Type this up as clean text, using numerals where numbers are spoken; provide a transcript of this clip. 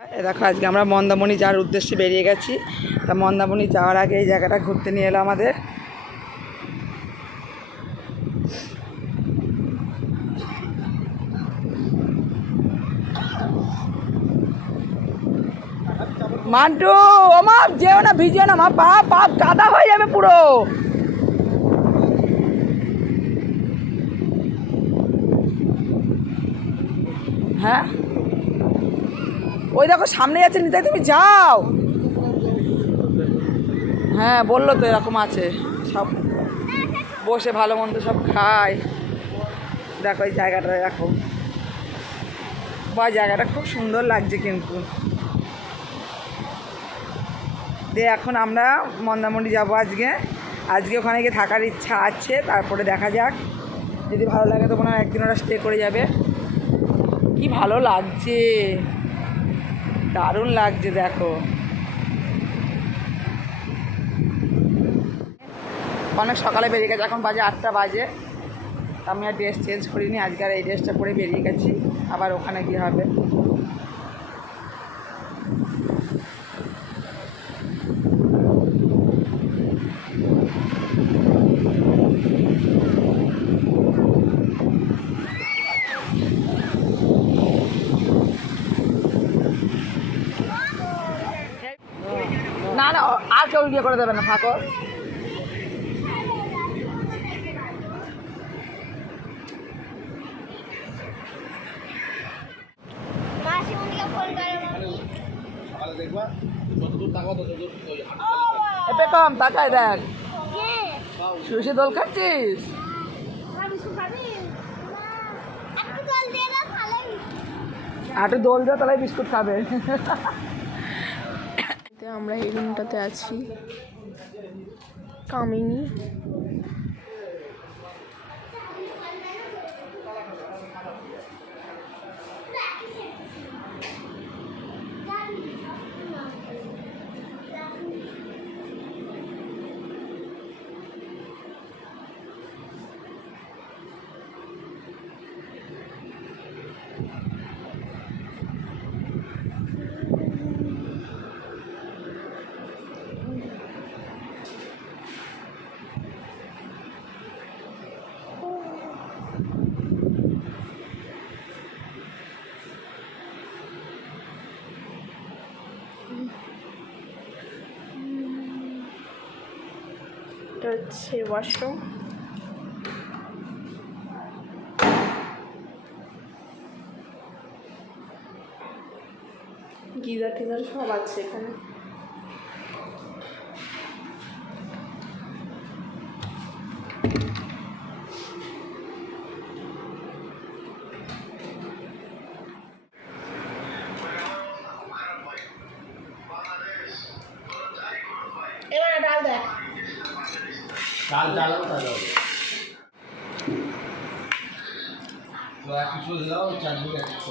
দেখো আজকে আমরা মন্দারমণি যাওয়ার উদ্দেশ্যে বেরিয়ে গেছি। তা মন্দারমণি যাওয়ার আগে এই জায়গাটা ঘুরতে নিয়ে এলো আমাদের। মান্টু ও মা যেও না, ভিজিও না মা, পাপ পাপ কাদা হয়ে যাবে পুরো। হ্যাঁ ওই দেখো সামনে যাচ্ছে, নিতাই তুমি যাও। হ্যাঁ বললো তো এরকম আছে, সব বসে ভালো মন্দ সব খায়। দেখো এই জায়গাটা দেখো, বা জায়গাটা খুব সুন্দর লাগছে কিন্তু। দিয়ে এখন আমরা মন্দারমণি যাবো আজকে। আজকে ওখানে গিয়ে থাকার ইচ্ছা আছে, তারপরে দেখা যাক যদি ভালো লাগে তো কোনো একদিন ওরা স্টে করে যাবে। কি ভালো লাগছে, দারুণ লাগছে দেখো। অনেক সকালে বেরিয়ে গেছে, এখন বাজে 8টা বাজে। আমি আর ড্রেস চেঞ্জ করিনি, আজকে আর এই ড্রেসটা পরে বেরিয়ে গেছি। আবার ওখানে গিয়ে হবে। না না আর কেউ ইয়ে করে দেবে না, থাকো। কম তাকায় দেখ, শুষে দোল খাচ্ছিস। আটু দোল দেওয়া তাহলে বিস্কুট খাবে। আমরা এই রুমটাতে আছি, কামিনী। এটা হচ্ছে ওয়াশরুম। গিজার টিজার সব আছে এখানে। এবার ডাল দেখ, ডাল ডালাও তাহলে হবে। তো একটু দাও, চাটনি একটু।